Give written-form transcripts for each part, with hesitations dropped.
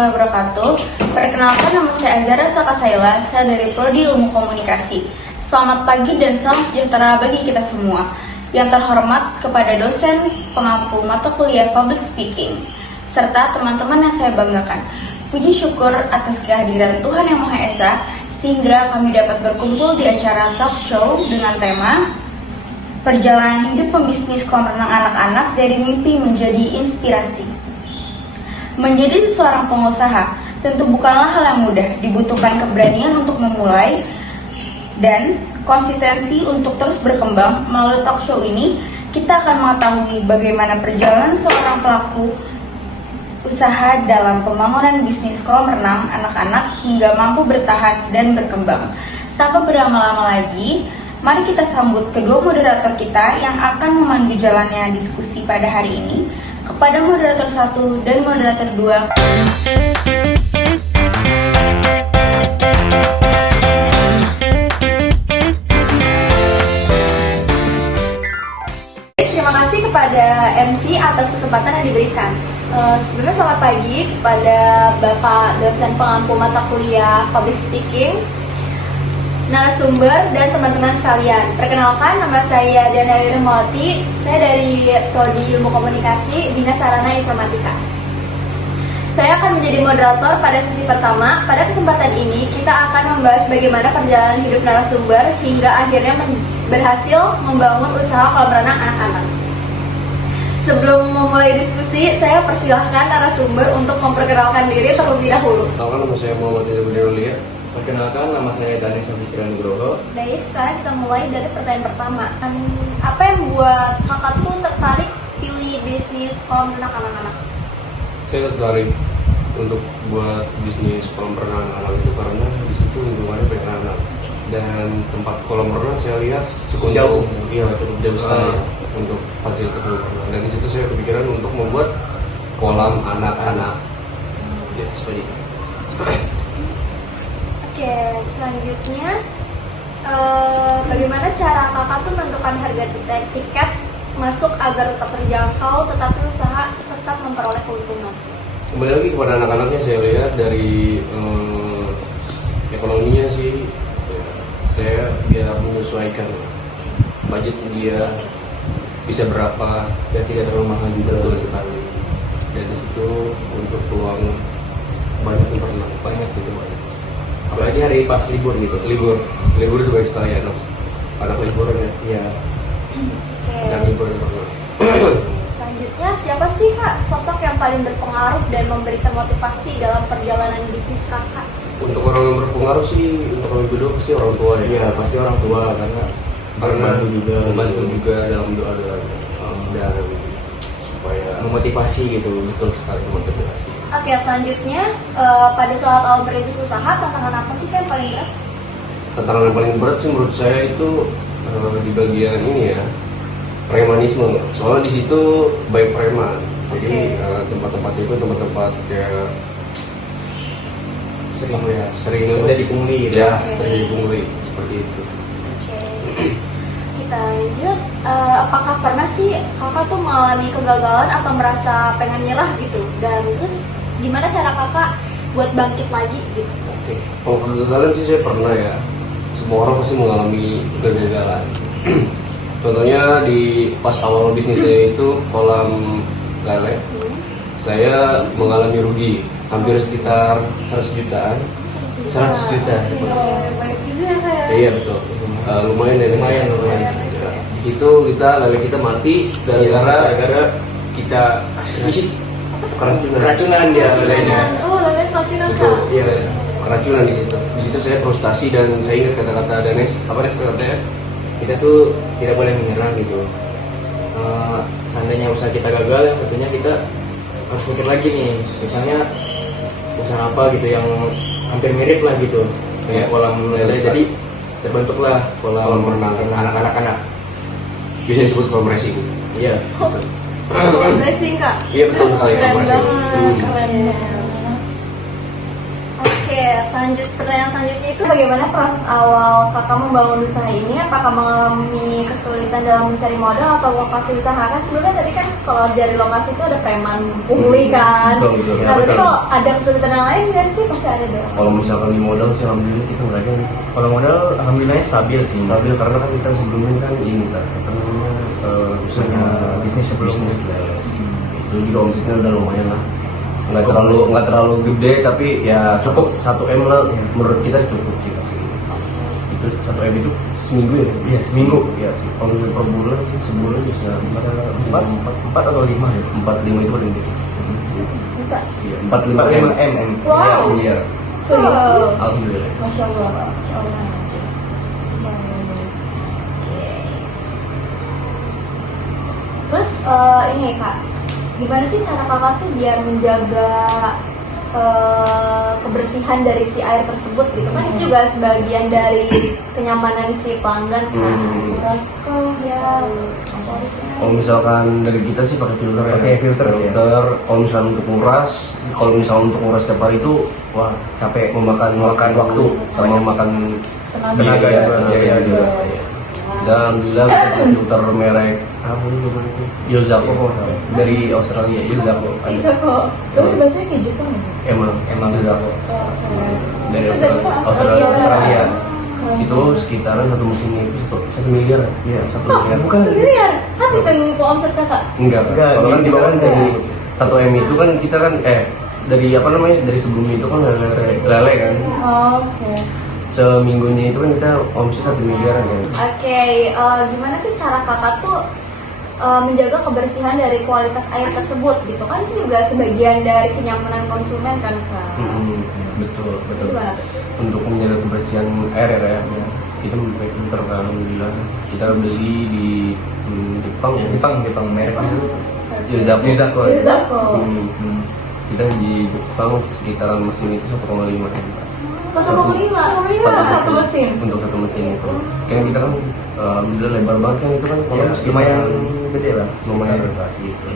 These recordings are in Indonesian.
warahmatullahi wabarakatuh. Perkenalkan, nama saya Azara Sakasaila, saya dari Prodi Ilmu Komunikasi. Selamat pagi dan salam sejahtera bagi kita semua. Yang terhormat kepada dosen pengampu mata kuliah Public Speaking, serta teman-teman yang saya banggakan. Puji syukur atas kehadiran Tuhan Yang Maha Esa, sehingga kami dapat berkumpul di acara talk show dengan tema Perjalanan Hidup Pembisnis Kolam Renang Anak-anak dari Mimpi Menjadi Inspirasi. Menjadi seorang pengusaha tentu bukanlah hal yang mudah, dibutuhkan keberanian untuk memulai dan konsistensi untuk terus berkembang. Melalui talk show ini, kita akan mengetahui bagaimana perjalanan seorang pelaku usaha dalam pembangunan bisnis kolam renang anak-anak hingga mampu bertahan dan berkembang. Tanpa berlama-lama lagi, mari kita sambut kedua moderator kita yang akan memandu jalannya diskusi pada hari ini. Kepada moderator 1 dan moderator 2. Terima kasih kepada MC atas kesempatan yang diberikan. Sebelumnya selamat pagi kepada Bapak dosen pengampu mata kuliah Public Speaking, narasumber, dan teman-teman sekalian. Perkenalkan, nama saya Diana Wirmawati. Saya dari Prodi Ilmu Komunikasi, Bina Sarana Informatika. Saya akan menjadi moderator pada sesi pertama. Pada kesempatan ini, kita akan membahas bagaimana perjalanan hidup narasumber hingga akhirnya berhasil membangun usaha kolam renang anak-anak. Sebelum memulai diskusi, saya persilahkan narasumber untuk memperkenalkan diri terlebih dahulu. Nama saya Muhammad Lia. Perkenalkan, nama saya Danis Afistrian Nugroho. Baik, sekarang kita mulai dari pertanyaan pertama. Apa yang membuat kakak tuh tertarik pilih bisnis kolam renang anak-anak? Saya tertarik untuk buat bisnis kolam renang anak itu karena di situ lingkungannya banyak anak dan tempat kolam renang saya lihat cukup jauh, cukup jauh sekali untuk fasilitas kolam renang. Dan di situ saya kepikiran untuk membuat kolam anak-anak. Ya, seperti itu. Oke, selanjutnya bagaimana cara kakak tuh menentukan harga tiket masuk agar tetap terjangkau tetapi usaha tetap memperoleh keuntungan? Kembali lagi kepada anak-anaknya, saya lihat dari ekonominya sih, ya, saya biar menyesuaikan budget dia bisa berapa dan tidak terlalu mahal juga. Betul sekali. Dan di situ untuk peluang banyak yang banyak gitu banyak. Apalagi hari pas libur gitu, libur itu baik sekali ya, anak liburan ya. Iya. Dan libur itu pernah. Selanjutnya, siapa sih kak sosok yang paling berpengaruh dan memberikan motivasi dalam perjalanan bisnis kakak? Untuk orang yang berpengaruh sih, untuk orang kedua pasti orang tua ya. Iya, pasti orang tua karena membantu juga dalam doa-doa dan supaya memotivasi gitu, betul sekali memotivasi. Oke, selanjutnya pada saat awal merintis usaha, tantangan apa sih yang paling berat? Tantangan yang paling berat sih menurut saya itu di bagian ini ya, premanisme. Soalnya di situ baik preman. Jadi tempat-tempat itu tempat-tempat kayak sering udah dipungli ya, sering dipungli seperti itu. Oke. Kita lanjut. Apakah pernah sih kakak tuh mengalami kegagalan atau merasa pengen nyerah gitu? Dan terus gimana cara kakak buat bangkit lagi gitu? Oke. Kalau kegagalan sih saya pernah ya. Semua orang pasti mengalami kegagalan. Contohnya di pas awal bisnis saya itu kolam lele, saya mengalami rugi hampir sekitar 100 jutaan. 100 juta. Banyak juga ya kayak. Iya betul. Lumayan. Di situ lele kita mati gara-gara kita keracunan dia lelenya. Oh, lele keracunan Betul. kak. Iya, keracunan di situ. Di situ saya frustasi dan saya ingat kata-kata Danes. Apa Danes kata-katanya? Kita tuh tidak boleh menyerah gitu. Seandainya usaha kita gagal, yang satunya kita harus mikir lagi nih. Misalnya usaha apa gitu yang hampir mirip lah gitu, kayak kolam lele. Jadi terbentuklah kolam renang anak-anak. Bisa disebut kolam racing. Iya. Kolam racing kak. Iya betul sekali. Keren kolam racing. banget, keren banget. Oke, Pertanyaan selanjutnya itu bagaimana proses awal kakak membangun usaha ini? Apakah mengalami kesulitan dalam mencari modal atau lokasi usaha? Kan sebelumnya tadi kan kalau dari lokasi itu ada preman pungli kan. Betul. Nah, berarti kalau ada kesulitan yang lain nggak sih? Pasti ada dong. Kalau misalkan di modal sih alhamdulillah kita mereka Kalau modal alhamdulillahnya stabil sih. stabil karena kan kita sebelumnya kan ini kan apa namanya Punya bisnis sebelumnya. bisnis itu juga omsetnya udah lumayan lah, nggak terlalu gede tapi ya cukup 1 M lah, menurut kita cukup sih kasih itu 1 M itu seminggu ya. Iya, seminggu. Ya kalau misalnya per bulan sebulan bisa 4 atau 5 ya. 4-5 itu paling gede. Juta. Iya, 4-5 5 M. M. Wow. Iya, Serius? alhamdulillah. Masya Allah. Masya Allah. Terus ini kak, gimana sih cara kakak tuh biar menjaga kebersihan dari si air tersebut gitu kan? Itu juga sebagian dari kenyamanan si pelanggan kan. Terus ya Kalau misalkan dari kita sih pakai filter ya. Pakai filter, ya. Kalau misalkan untuk nguras setiap hari itu wah Capek, memakan waktu sama memakan Tenaga biaya juga. juga. Ya. Dan alhamdulillah kita pakai filter merek apa itu namanya? Yozako dari Australia. Yozako. bisa kok. Tapi biasanya kayak Jepang ya? Emang Yozako dari Itu Australia. Australia. Itu sekitaran satu mesinnya itu 1 miliar. Iya, 1 Oh, miliar. bukan. miliar. Habis dengan omset kakak. Enggak, Enggak, soalnya kan di kita kan bawah dari 1 M itu kan kita kan dari apa namanya, dari sebelumnya itu kan lele kan. Oke. Seminggunya itu kan kita omset 1 miliar kan. Oke, gimana sih cara kakak tuh menjaga kebersihan dari kualitas air tersebut gitu kan? Itu juga sebagian dari kenyamanan konsumen kan kak? Betul. Gimana tuh? Untuk menjaga kebersihan air ya, kita memakai filter kan, alhamdulillah. Kita beli di Jepang merek Yozako. Yozako. Kita di Jepang sekitaran mesin itu 1,5 juta. 1,5 satu mesin. Untuk 1 mesin itu. Kan kita kan alhamdulillah lebar banget kan itu kan. Ya, Kalau lumayan gede lah. lumayan gitu.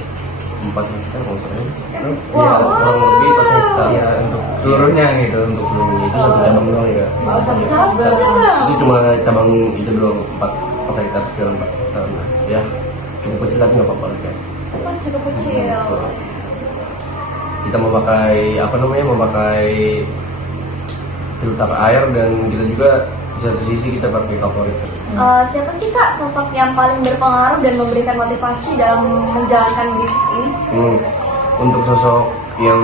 4 hektar kalau saya. Wow. Ya, kurang lebih 4 hektar. Ya, untuk seluruhnya gitu. Untuk seluruhnya itu 1 cabang doang ya. Satu cabang. Itu cuma cabang itu doang 4 hektar sekarang 4 hektar. Nah, ya cukup kecil tapi nggak apa-apa kan. Oh, cukup kecil. Kita memakai filter air dan kita juga di satu sisi kita pakai favorit. Siapa sih kak sosok yang paling berpengaruh dan memberikan motivasi dalam menjalankan bisnis ini? Untuk sosok yang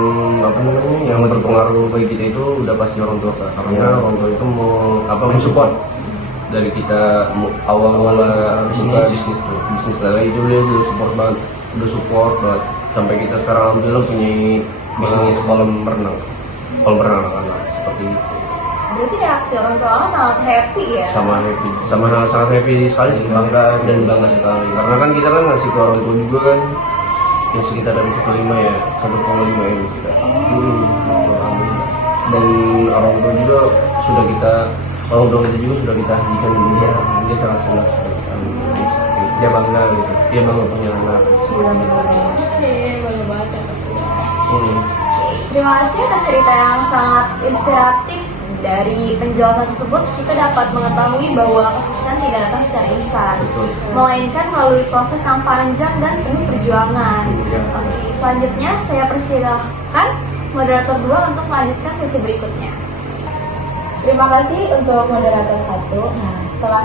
yang berpengaruh bagi kita itu udah pasti orang tua Kak. Karena orang tua itu mensupport dari kita awal buka bisnis lele itu dia udah support banget, sampai kita sekarang alhamdulillah punya bisnis kolam renang anak-anak seperti itu. Berarti reaksi orang tua sangat happy ya? Sangat happy sekali sih, bangga sekali karena kan kita kan ngasih ke orang tua juga kan yang sekitar dari 1,5 ya 1,5 M kita. Dan orang tua juga sudah kita sudah kita hajikan dia sangat senang sekali. Dia bangga punya anak. Oke, bangga banget ya pasti. Terima kasih atas cerita yang sangat inspiratif. Dari penjelasan tersebut, kita dapat mengetahui bahwa kesuksesan tidak datang secara instan, melainkan melalui proses yang panjang dan penuh perjuangan. Oke, selanjutnya saya persilahkan moderator 2 untuk melanjutkan sesi berikutnya. Terima kasih untuk moderator 1. Nah, setelah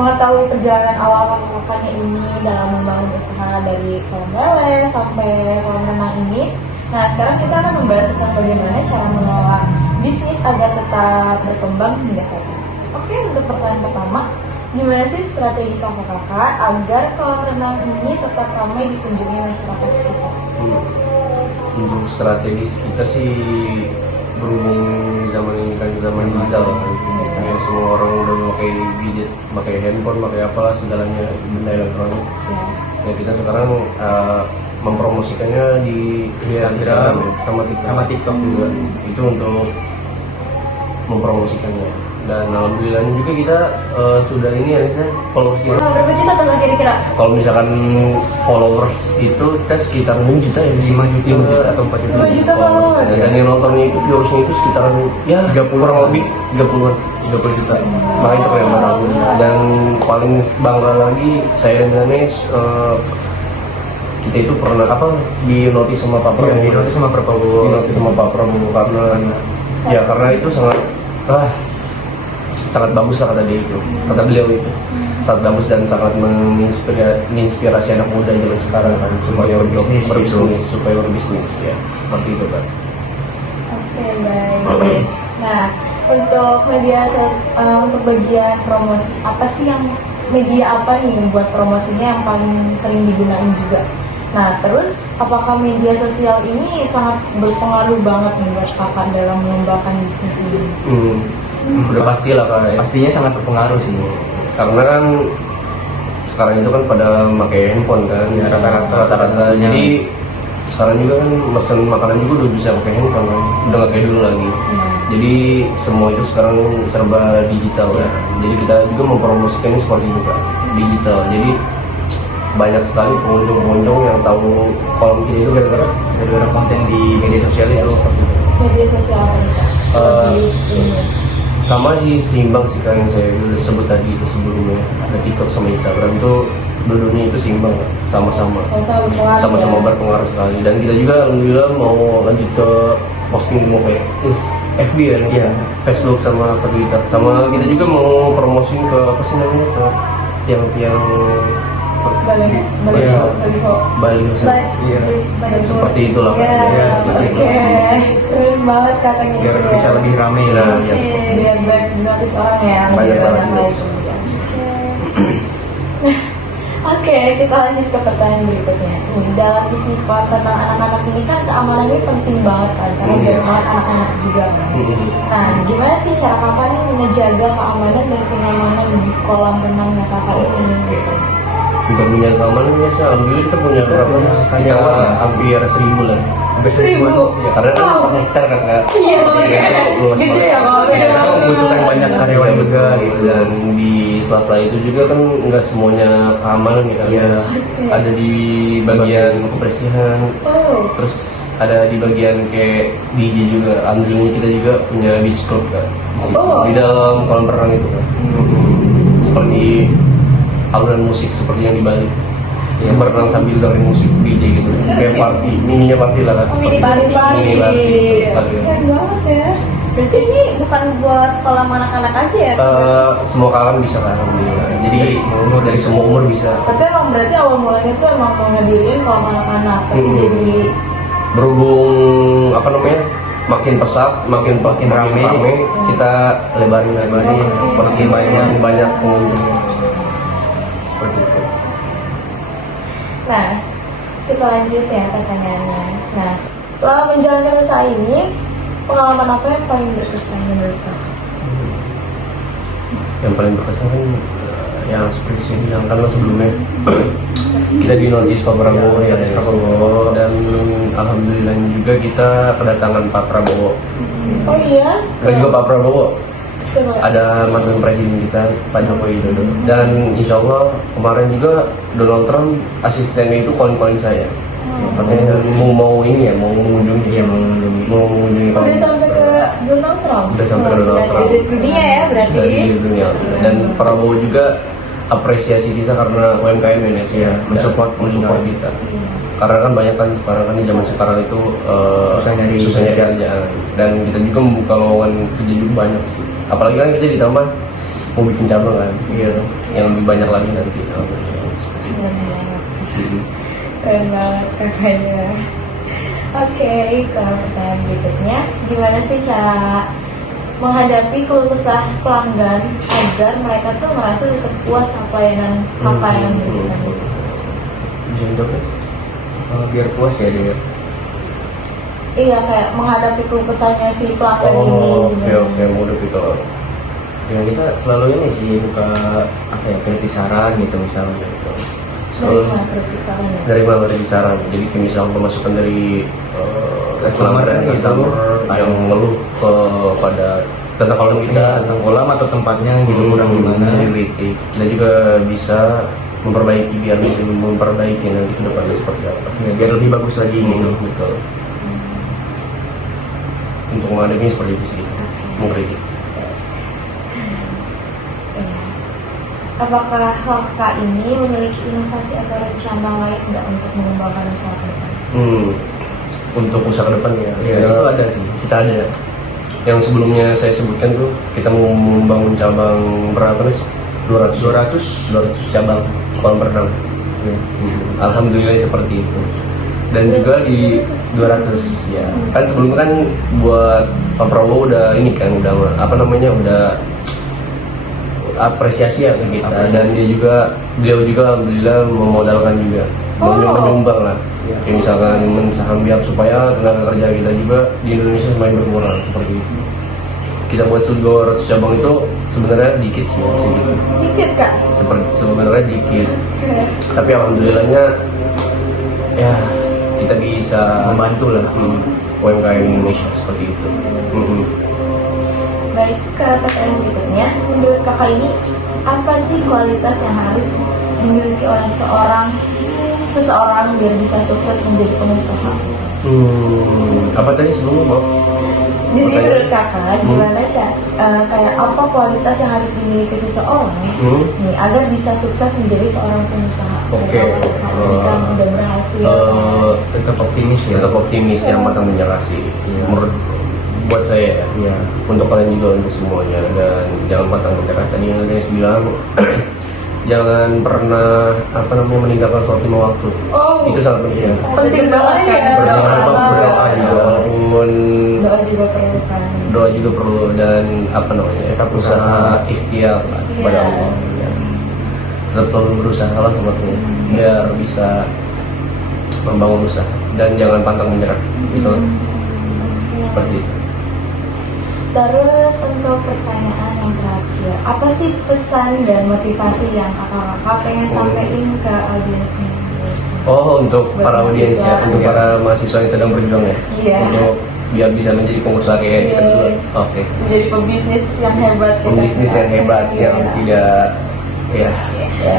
mengetahui perjalanan awal kakaknya ini dalam membangun usaha dari kolam lele sampai kolam renang ini, nah sekarang kita akan membahas tentang bagaimana cara mengelola bisnis agar tetap berkembang hingga saat ini. Oke, untuk pertanyaan pertama, gimana sih strategi kakak-kakak agar kolam renang ini tetap ramai dikunjungi masyarakat sekitar? Untuk strategis kita sih berhubung zaman ini kan zaman digital kan, ya, semua orang udah pakai gadget, pakai handphone, pakai apalah segalanya benda elektronik. Ya kita sekarang mempromosikannya di Instagram sama TikTok juga. Itu untuk mempromosikannya. Dan alhamdulillah juga kita sudah ini ya Nisa, followers kita. Berapa juta tuh kira-kira? Kalau misalkan followers itu kita sekitar 6 juta ya, 5 juta atau 4 juta. 5 juta followers. Dan yang nontonnya itu viewersnya itu sekitaran ya 30 kurang lebih 30 juta. Makanya itu keren banget. Dan paling bangga lagi saya dan Ganes kita itu pernah di notis sama Pak Prabowo. Di notis sama Pak Prabowo. Di notis sama Pak Prabowo karena itu sangat bagus lah kata beliau itu sangat bagus dan sangat menginspirasi anak muda zaman sekarang kan supaya berbisnis ya seperti itu kan. Oke, baik. Nah, untuk untuk bagian promosi, apa sih yang media apa nih buat promosinya yang paling sering digunain juga? Nah, terus apakah media sosial ini sangat berpengaruh banget nih buat kakak dalam mengembangkan bisnis ini? Udah pasti lah Kak ya. Pastinya sangat berpengaruh sih. Karena kan sekarang itu kan pada pakai handphone kan Ya, rata-rata. Jadi sekarang juga kan mesen makanan juga udah bisa pakai handphone kan, udah nggak kayak dulu lagi. Jadi semua itu sekarang serba digital ya. Jadi kita juga mempromosikannya seperti itu Kak, digital. Jadi banyak sekali pengunjung-pengunjung yang tahu kolom kita itu gara-gara konten di media sosial itu. Media sosial apa nih Kak? Sama sih seimbang sih Kak yang saya udah sebut tadi itu sebelumnya. Ada TikTok sama Instagram itu dulunya itu seimbang Kak. Sama-sama berpengaruh sekali. Dan kita juga alhamdulillah mau lanjut ke posting mau kayak FB ya, Facebook sama ke Twitter. Sama kita juga mau promosiin ke apa sih namanya ke tiang-tiang Bali seperti itulah Kak. Oke, keren banget katanya. Biar bisa lebih ramai lah. Biar banyak dinotis orang ya. Banyak banget. Oke, kita lanjut ke pertanyaan berikutnya. Nih, dalam bisnis kolam renang anak-anak ini kan keamanan ini penting banget kan, karena biar banget anak-anak juga kan. Nah, gimana sih cara kakak nih menjaga keamanan dan kenyamanan di kolam renangnya kakak ini gitu? Untuk menjaga keamanan biasa, alhamdulillah kita punya berapa karyawan hampir 1.000 lah. Hampir 1.000. Ya, karena kan per hektar kan Kak. Iya, gede ya Pak. Gede banget. Membutuhkan banyak karyawan juga gitu. Dan di sela-sela itu juga kan nggak semuanya keamanan ya kan. Iya. Ada di bagian kebersihan, Oh, terus ada di bagian kayak DJ juga. Alhamdulillah kita juga punya beach club kan. Di dalam kolam renang itu kan. Seperti alunan musik seperti yang di Bali. Berenang sambil dengerin musik DJ gitu. Kayak party, mininya party lah kan. Mini party. Mini party. keren banget ya. Berarti ini bukan buat kolam anak-anak aja ya? Semua kalangan bisa kan alhamdulillah. Jadi dari semua umur bisa. Tapi emang berarti awal mulanya tuh emang mau ngedirin kolam anak-anak, tapi jadi Berhubung makin pesat, makin rame, kita lebarin seperti banyak pengunjung. Seperti itu. Nah, kita lanjut ya pertanyaannya. Nah, selama menjalankan usaha ini, pengalaman apa yang paling berkesan menurut kakak? Yang paling berkesan kan yang seperti saya bilang kan sebelumnya kita di notis Pak Prabowo ya, dan alhamdulillah juga kita kedatangan Pak Prabowo. Oh iya? Dan juga Pak Prabowo. Seru. Ada mantan presiden kita Pak Joko Widodo, dan insya Allah kemarin juga Donald Trump asistennya itu calling saya, katanya mau mengunjungi Udah sampai ke Donald Trump. Udah sampai ke Donald Trump. Di dunia ya berarti. Sudah di dunia. Dan Prabowo juga apresiasi kita karena UMKM Indonesia mensupport kita. Karena kan banyak kan sekarang kan di zaman sekarang itu susah nyari kerjaan, dan kita juga membuka lowongan kerja juga banyak sih. Apalagi kan kita ditambah mau bikin cabang kan, yang lebih banyak lagi nanti. Keren banget kakaknya. Oke, ke pertanyaan berikutnya, gimana sih cara menghadapi keluh kesah pelanggan agar mereka tuh merasa tetap puas sama pelayanan kakak yang diberikan? Bisa jawab ya? Biar puas ya dia. Iya, kayak menghadapi keluh kesahnya si pelanggan ini. Oke, mudah gitu. Ya kita selalu ini sih buka kritik saran gitu misalnya gitu. Dari mana kritik sarannya? Dari mana kritik saran? Jadi kayak misalnya pemasukan dari customer yang ngeluh kepada tentang kolam kita, tentang kolam atau tempatnya gitu kurang gimana. Kita juga bisa memperbaiki biar bisa memperbaiki nanti ke depannya seperti apa. Ya, biar lebih bagus lagi gitu. Betul. Untuk menghadapinya seperti itu sih, mengkritik. Apakah kakak ini memiliki inovasi atau rencana lain nggak untuk mengembangkan usaha ke depan? Untuk usaha ke depan ya, Itu ada sih. kita ada. Yang sebelumnya saya sebutkan tuh kita mau membangun cabang berapa nih? 200 cabang kolam renang. Alhamdulillah seperti itu. Dan juga di 200 ya. Kan sebelumnya kan buat Pak Prabowo udah ini kan udah udah apresiasi ya ke kita, dan beliau juga alhamdulillah memodalkan juga, menyumbang lah. Kayak misalkan mensaham biar supaya tenaga kerja kita juga di Indonesia semakin berkurang seperti itu. Kita buat 200 cabang itu sebenarnya dikit sih, segitu. Dikit kak? Sebenarnya dikit. Tapi alhamdulillahnya ya kita bisa Membantu lah. UMKM Indonesia seperti itu. Baik, ke pertanyaan berikutnya, menurut kakak ini apa sih kualitas yang harus dimiliki oleh seseorang biar bisa sukses menjadi pengusaha? Apa tadi sebelumnya, Bob? Jadi Pertanyaan? menurut kakak gimana kayak apa kualitas yang harus dimiliki seseorang nih agar bisa sukses menjadi seorang pengusaha? Oke. Kan udah berhasil. Tetap optimis ya. Tetap optimis, jangan pantang menyerah sih. Menurut buat saya ya, untuk kalian juga untuk semuanya, dan jangan pantang menyerah. Tadi yang saya bilang jangan pernah meninggalkan suatu waktu. Itu sangat penting. Penting banget ya. Berdoa juga, walaupun Doa juga perlu kan. doa juga perlu, dan tetap usaha ikhtiar lah kepada Allah. Ya. Tetap selalu berusaha lah sebetulnya biar bisa membangun usaha, dan jangan pantang menyerah. Itu seperti itu. Terus untuk pertanyaan yang terakhir, apa sih pesan dan motivasi yang kakak pengen sampaikan ke audiensnya? Untuk Buat para audiens mahasiswa, ya, untuk para mahasiswa yang sedang berjuang ya, Iya. untuk biar bisa menjadi pengusaha kayak kita Iya. dulu. Oke. Menjadi pebisnis yang hebat. Pembisnis yang hebat, Iya. yang tidak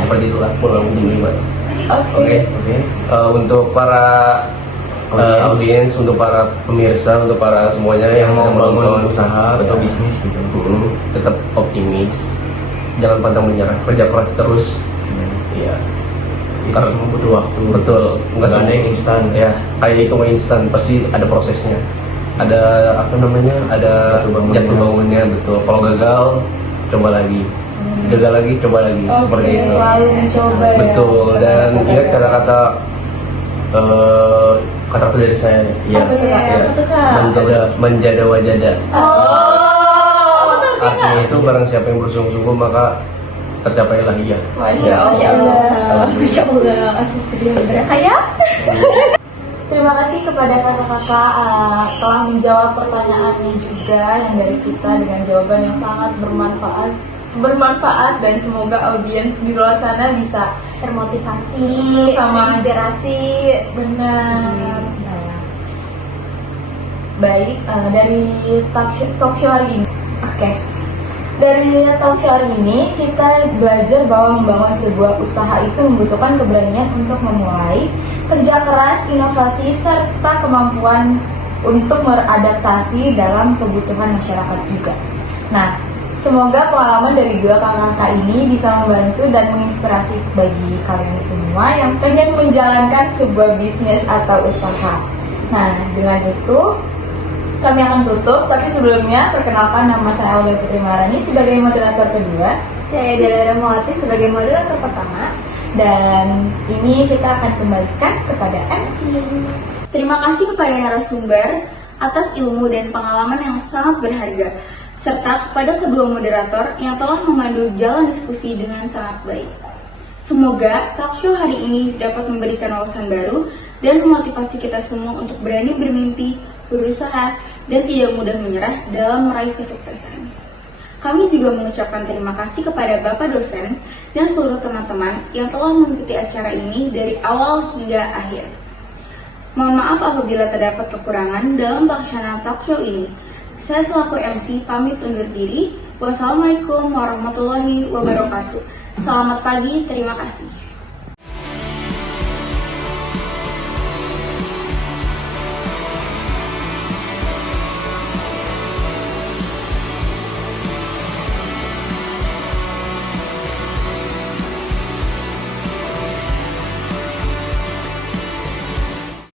seperti itulah pulang dulu. Oke. Untuk para audiens, untuk para pemirsa, untuk para semuanya Yang mau sedang bangun menonton, usaha atau ya, bisnis gitu. tetap optimis, jangan pantang menyerah, kerja keras terus. Iya. Itu semua butuh waktu. Betul, Nggak ada yang instan. Ya, kayak itu nggak instan, pasti ada prosesnya. Ada ada jatuh bangunnya, betul. Kalau gagal, coba lagi. Gagal lagi, coba lagi. Seperti itu. Selalu mencoba ya. Betul, dan ingat kata-kata kata-kata dari saya. Ya, Apa tuh, Kak? ya. Apa tuh, Kak? Menjada wajada. Oh. Artinya itu barang siapa yang bersungguh-sungguh maka tercapailah ia. Masya Allah. Masya Allah. Kayak. Terima kasih kepada kakak-kakak telah menjawab pertanyaannya juga yang dari kita dengan jawaban yang sangat bermanfaat dan semoga audiens di luar sana bisa Termotivasi, Sama. inspirasi. benar. Baik, dari talk show hari ini. Oke. Dari talk show hari ini kita belajar bahwa membangun sebuah usaha itu membutuhkan keberanian untuk memulai, kerja keras, inovasi, serta kemampuan untuk beradaptasi dalam kebutuhan masyarakat juga. Nah, semoga pengalaman dari dua kakak ini bisa membantu dan menginspirasi bagi kalian semua yang pengen menjalankan sebuah bisnis atau usaha. Nah, dengan itu kami akan tutup, tapi sebelumnya perkenalkan nama saya Aulia Putri Marani sebagai moderator kedua. Saya Dara Ramawati sebagai moderator pertama. Dan ini kita akan kembalikan kepada MC. Terima kasih kepada narasumber atas ilmu dan pengalaman yang sangat berharga, serta kepada kedua moderator yang telah memandu jalan diskusi dengan sangat baik. Semoga talk show hari ini dapat memberikan wawasan baru dan memotivasi kita semua untuk berani bermimpi, berusaha, dan tidak mudah menyerah dalam meraih kesuksesan. Kami juga mengucapkan terima kasih kepada Bapak dosen dan seluruh teman-teman yang telah mengikuti acara ini dari awal hingga akhir. Mohon maaf apabila terdapat kekurangan dalam pelaksanaan talk show ini. Saya selaku MC pamit undur diri. Wassalamualaikum warahmatullahi wabarakatuh. Selamat pagi, terima kasih.